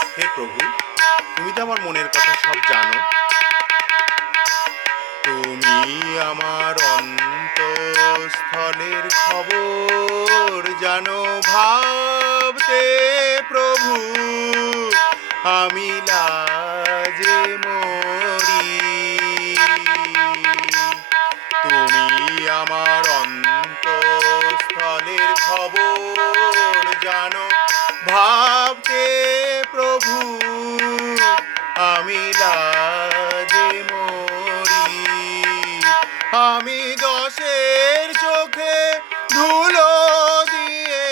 হে প্রভু, তুমি তো আমার মনের কথা সব জানো। তুমি আমার অন্তঃস্থলের খবর জানো। ভাবতে প্রভু আমি লাজে মরি। তুমি আমার অন্তঃস্থলের খবর জানো। ভাবতে প্রভু আমি লাজে মরি। আমি দশের চোখে ধুলো দিয়ে,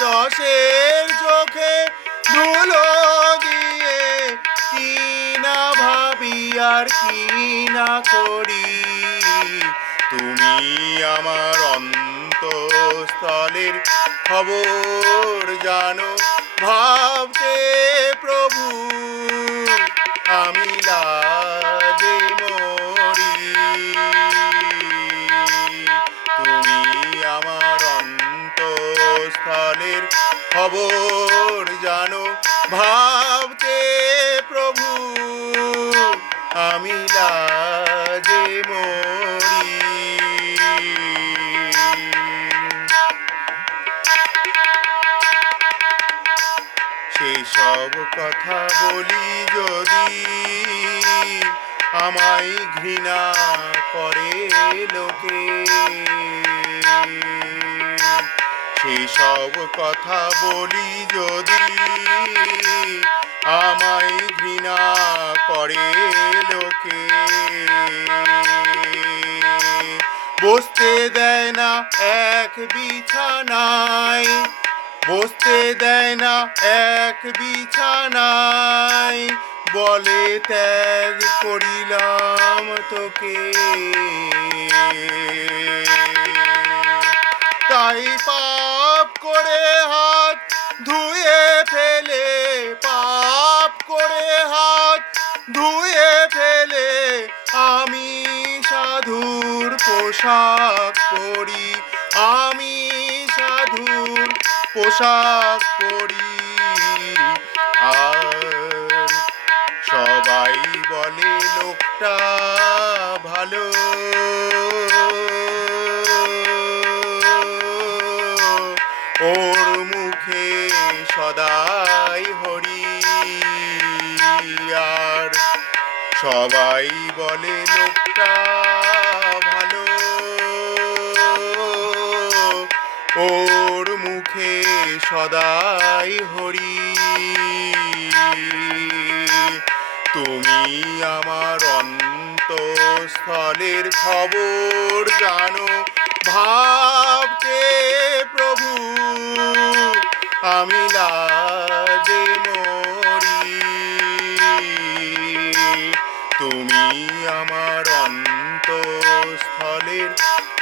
দশের চোখে ধুলো দিয়ে কি না ভাবি আর কি না করি। তুমি আমার অন্তঃস্থলের খবর জানো। ভাবতে প্রভু আমি লাজে মরি। তুমি আমার অন্তঃস্থলের খবর জানো। ভাবতে প্রভু আমি লাজে মরি। সেসব কথা বলি যদি আমায় ঘৃণা করে লোকে। সেসব কথা বলি যদি আমায় ঘৃণা করে লোকে। বসতে দেয় না এক বিছানায়, বসতে দেয় না এক বিছানায়। বলে ত্যাগ করিলাম তোকে। তাই পাপ করে হাত ধুয়ে ফেলে, পাপ করে হাত ধুয়ে ফেলে আমি সাধুর পোশাক পরি। আমি সাধুর পোশাক পরি। আর সবাই বলে লোকটা ভালো। ওর মুখে সদাই হরি। আর সবাই বলে লোকটা ভালো। ওর মুখে সদাই হরি। তুমি আমার অন্তঃস্থলের খবর জানো। ভাবতে প্রভু আমি লাজে মরি। তুমি আমার অন্তঃস্থলের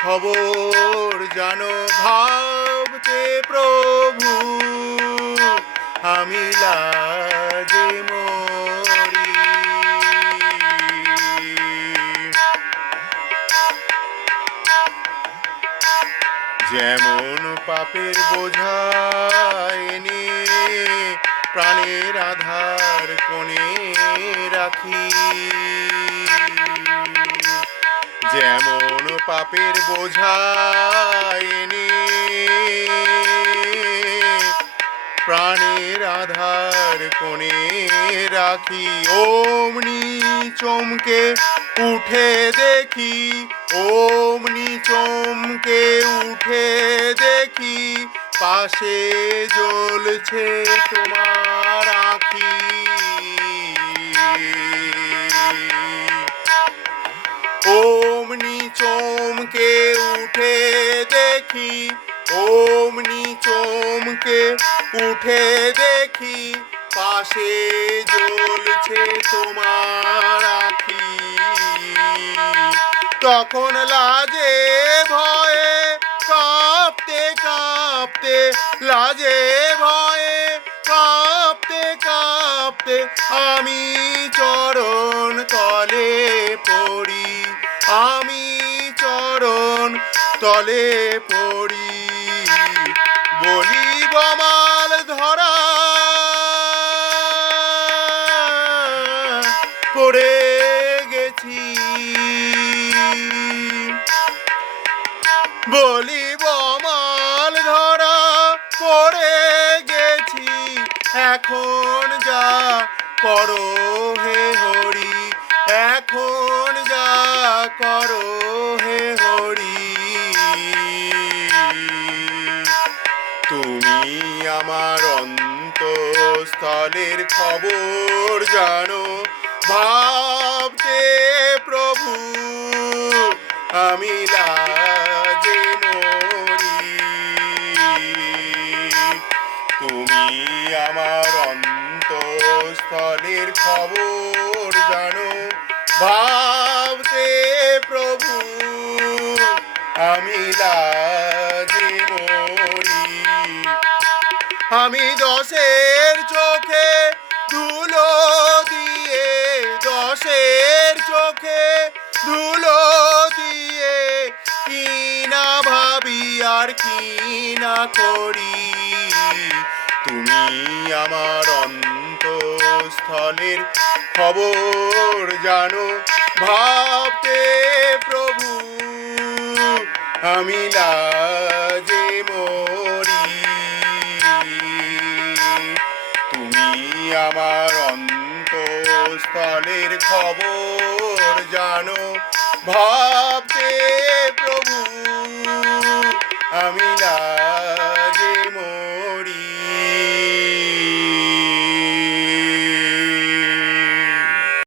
খবর জানো। ভাবতে প্রভু আমি লাজে মরি। যেমন পাপের বোঝা এনে প্রাণের আধার কোণে রাখি। যেমন পাপের বোঝা এনে প্রাণের আধার কোণে রাখি। অমনি চমকে উঠে দেখি, অমনি চমকে উঠে দেখি পাশে জ্বলছে তোমার আঁখি। অমনি চমকে উঠে দেখি, অমনি চমকে উঠে দেখি পাশে জ্বলছে তোমার আঁখি। তখন লাজে ভয়ে কাঁপতে কাঁপতে, লাজে ভয়ে কাঁপতে কাঁপতে আমি চরণ তলে পড়ি। আমি চরণ তলে পড়ি। বলি বমাল ধরা পড়ে গেছি। বলিব মাল ধরা পড়ে গেছি, এখন যা করো হে হরি, এখন যা করো হে হরি। তুমি আমার অন্তঃস্থলের খবর জানো, ভাবতে প্রভু আমি লাজে মরি। তুমি আমার অন্তঃস্থলের খবর জানো, ভাবতে প্রভু আমি লাজে মরি। আমি দশের চোখে ধুলো দিয়ে, দশের চোখে ধুলো দিয়ে কি না ভাবি আর কি না করি। তুমি আমার অন্তঃস্থলের খবর জানো, ভাবতে প্রভু আমি লাজে মরি। তুমি আমার অন্তঃস্থলের খবর জানো, ভাবতে প্রভু আমি